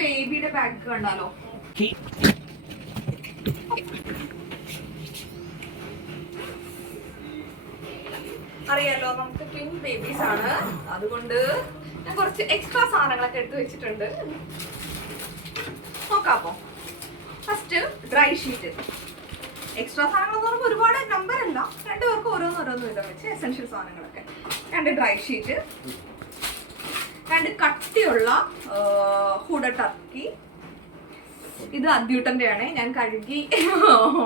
ബേബിയുടെ ബാഗ് കണ്ടാലോ? അറിയാലോ നമുക്ക് ട്വിൻ ബേബീസ് ആണ്, അതുകൊണ്ട് ഞാൻ കുറച്ച് എക്സ്ട്രാ സാധനങ്ങളൊക്കെ എടുത്തു വെച്ചിട്ടുണ്ട്. നോക്കാമോ? First dry sheet. എക്സ്ട്രാ സാധനങ്ങൾ എന്ന് പറയുമ്പോൾ ഒരുപാട് നമ്പർ അല്ല, രണ്ടുപേർക്ക് ഓരോന്നോരോന്ന് വീതം വെച്ച് എസെൻഷ്യൽ സാധനങ്ങളൊക്കെ. 2 ഡ്രൈ ഷീറ്റ്, 2 കട്ടിയുള്ള ഹുഡ ടർക്കി. ഇത് അദ്യൂട്ടന്റെ ആണ്, ഞാൻ കഴുകി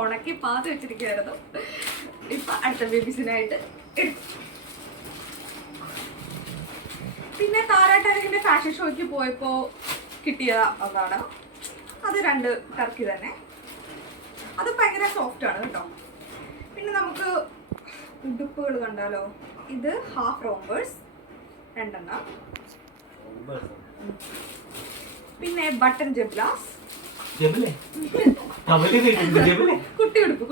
ഉണക്കി പാത്ത് വെച്ചിരിക്കുകയായിരുന്നു. ഇപ്പൊ അടുത്ത ബേബീസിനായിട്ട് എടുത്തു. പിന്നെ താരാട്ടരകിന്റെ ഫാഷൻ ഷോയ്ക്ക് പോയപ്പോ കിട്ടിയ അതാണ്. അത് 2 ടർക്കി തന്നെ, അത് ഭയങ്കര സോഫ്റ്റ് ആണ് കേട്ടോ. പിന്നെ നമുക്ക് ഉടുപ്പുകൾ കണ്ടാലോ? ഇത് ഹാഫ് റോംബേഴ്സ് 2 പിന്നെ ബട്ടൺ ജബ്ലാസ്, കുട്ടിയുടുപ്പ്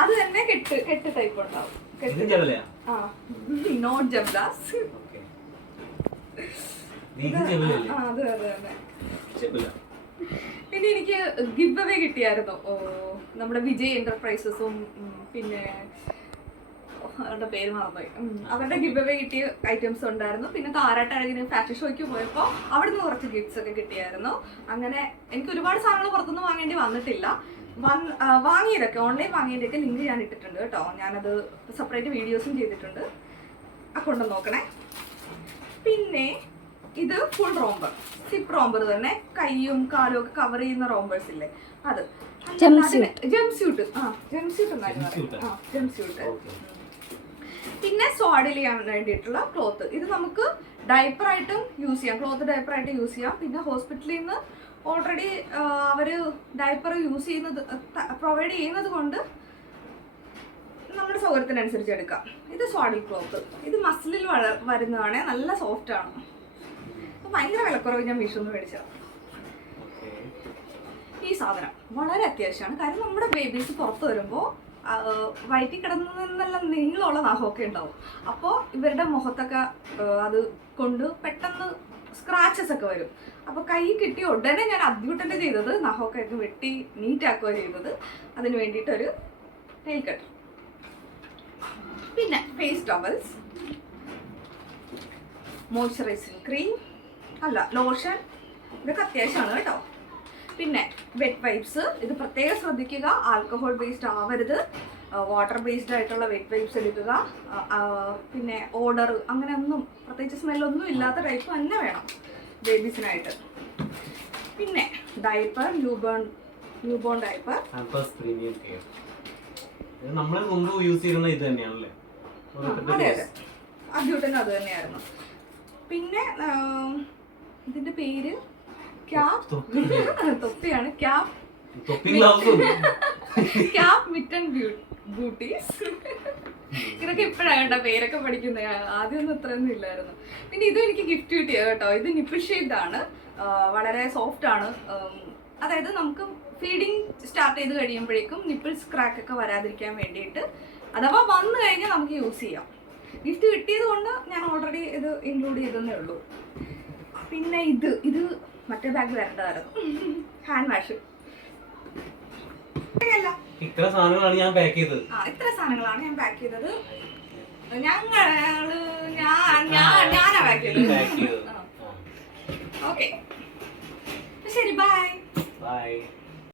അത് തന്നെ കെട്ട് ടൈപ്പ് ഉണ്ടാവും. നോട്ട് ജബ്ലാസ്, അത് തന്നെ. പിന്നെ എനിക്ക് ഗിവ് അവേ കിട്ടിയായിരുന്നു നമ്മുടെ വിജയ് എന്റർപ്രൈസസും പിന്നെ അവരുടെ പേര് മറന്നുപോയി, അവരുടെ ഗിവ് അവേ കിട്ടിയ ഐറ്റംസ് ഉണ്ടായിരുന്നു. പിന്നെ താരാട്ടഴകിന് ഫാഷൻ ഷോയ്ക്ക് പോയപ്പോൾ അവിടുന്ന് കുറച്ച് ഗിഫ്റ്റ്സ് ഒക്കെ കിട്ടിയായിരുന്നു. അങ്ങനെ എനിക്ക് ഒരുപാട് സാധനങ്ങൾ പുറത്തുനിന്ന് വാങ്ങേണ്ടി വന്നിട്ടില്ല. വാങ്ങിയതൊക്കെ ഓൺലൈൻ വാങ്ങിയതൊക്കെ ലിങ്ക് ഞാൻ ഇട്ടിട്ടുണ്ട് കേട്ടോ. ഞാനത് സെപ്പറേറ്റ് വീഡിയോസും ചെയ്തിട്ടുണ്ട്, അക്കൗണ്ട് നോക്കണേ. പിന്നെ ഇത് ഫുൾ റോംബർ, സിപ്പ് റോംബർ തന്നെ, കൈയും കാലും ഒക്കെ കവർ ചെയ്യുന്ന റോംബേഴ്സ് ഇല്ലേ, അത്. ജംസ്യൂട്ട് പിന്നെ സ്വാഡിൽ ചെയ്യാൻ വേണ്ടിയിട്ടുള്ള ക്ലോത്ത്. ഇത് നമുക്ക് ഡയപ്പറായിട്ടും യൂസ് ചെയ്യാം, ക്ലോത്ത് ഡയപ്പറായിട്ട് യൂസ് ചെയ്യാം. പിന്നെ ഹോസ്പിറ്റലിൽ നിന്ന് ഓൾറെഡി അവർ ഡയപ്പർ യൂസ് ചെയ്യുന്നത് പ്രൊവൈഡ് ചെയ്യുന്നത് കൊണ്ട് നമ്മുടെ സൗകര്യത്തിനനുസരിച്ച് എടുക്കാം. ഇത് സ്വാഡിൽ ക്ലോത്ത്, ഇത് മസിലിൽ വരുന്നതാണ്, നല്ല സോഫ്റ്റ് ആണ്. ഭയങ്കര വിലക്കുറവ് ഞാൻ മീഷോന്ന് മേടിച്ചത്. ഈ സാധനം വളരെ അത്യാവശ്യമാണ്, കാരണം നമ്മുടെ ബേബീസ് പുറത്ത് വരുമ്പോൾ വയറ്റിൽ കിടന്നെല്ലാം നീളമുള്ള നഖമൊക്കെ ഉണ്ടാവും. അപ്പോൾ ഇവരുടെ മുഖത്തൊക്കെ അത് കൊണ്ട് പെട്ടെന്ന് സ്ക്രാച്ചസ് ഒക്കെ വരും. അപ്പോൾ കൈ കിട്ടിയ ഉടനെ ഞാൻ അദ്യൂട്ടൻ്റെ ചെയ്തത് നഖമൊക്കെ വെട്ടി നീറ്റാക്കുക ചെയ്തത്. അതിന് വേണ്ടിയിട്ടൊരു നെയിൽ കട്ടർ. പിന്നെ ഫേസ് ടവൽസ്, മോയ്സ്ചറൈസിങ് ക്രീം അല്ല ലോഷൻ, ഇതൊക്കെ അത്യാവശ്യമാണ് കേട്ടോ. പിന്നെ വെറ്റ് വൈപ്സ്, ഇത് പ്രത്യേകം ശ്രദ്ധിക്കുക, ആൽക്കഹോൾ ബേസ്ഡ് ആവരുത്, വാട്ടർ ബേസ്ഡ് ആയിട്ടുള്ള വെറ്റ് വൈപ്സ് എടുക്കുക. പിന്നെ ഓർഡർ അങ്ങനെ ഒന്നും പ്രത്യേകിച്ച് സ്മെല്ലൊന്നും ഇല്ലാത്ത ടൈപ്പ് തന്നെ വേണം ബേബീസിനായിട്ട്. പിന്നെ ഡയപ്പർ, ന്യൂബോൺ ഡയപ്പർ. അതെ അതെ, അദ്യൂട്ടന് അത് തന്നെയായിരുന്നു. പിന്നെ ഇതിന്റെ പേര് തൊപ്പിയാണ്, ക്യാപ് മിറ്റൻ ബ്യൂട്ടീസ്. ഇതൊക്കെ ഇപ്പോഴാണ് പേരൊക്കെ പഠിക്കുന്നത്, ആദ്യമൊന്നും ഇത്രയൊന്നും ഇല്ലായിരുന്നു. പിന്നെ ഇതും എനിക്ക് ഗിഫ്റ്റ് കിട്ടിയത് കേട്ടോ. ഇത് നിപ്പിൾ ഷേപ്ഡ് ആണ്, വളരെ സോഫ്റ്റ് ആണ്. അതായത് നമുക്ക് ഫീഡിങ് സ്റ്റാർട്ട് ചെയ്ത് കഴിയുമ്പോഴേക്കും നിപ്പിൾസ് ക്രാക്ക് ഒക്കെ വരാതിരിക്കാൻ വേണ്ടിയിട്ട്, അഥവാ വന്നു കഴിഞ്ഞാൽ നമുക്ക് യൂസ് ചെയ്യാം. ഗിഫ്റ്റ് കിട്ടിയത് കൊണ്ട് ഞാൻ ഓൾറെഡി ഇത് ഇൻക്ലൂഡ് ചെയ്തതേ ഉള്ളൂ. പിന്നെ ഇത് മറ്റേ ബാഗ് വരേണ്ടതായിരുന്നു, ഹാൻഡ് വാഷ്. ഇത്ര സാധനങ്ങളാണ് ഞാൻ പാക്ക് ചെയ്തത്. ഇത്ര സാധനങ്ങളാണ് ഞാൻ പാക്ക് ചെയ്തത്. ഞാനാ പാക്ക് ചെയ്തത്. ഓക്കെ, ശരി, ബൈ.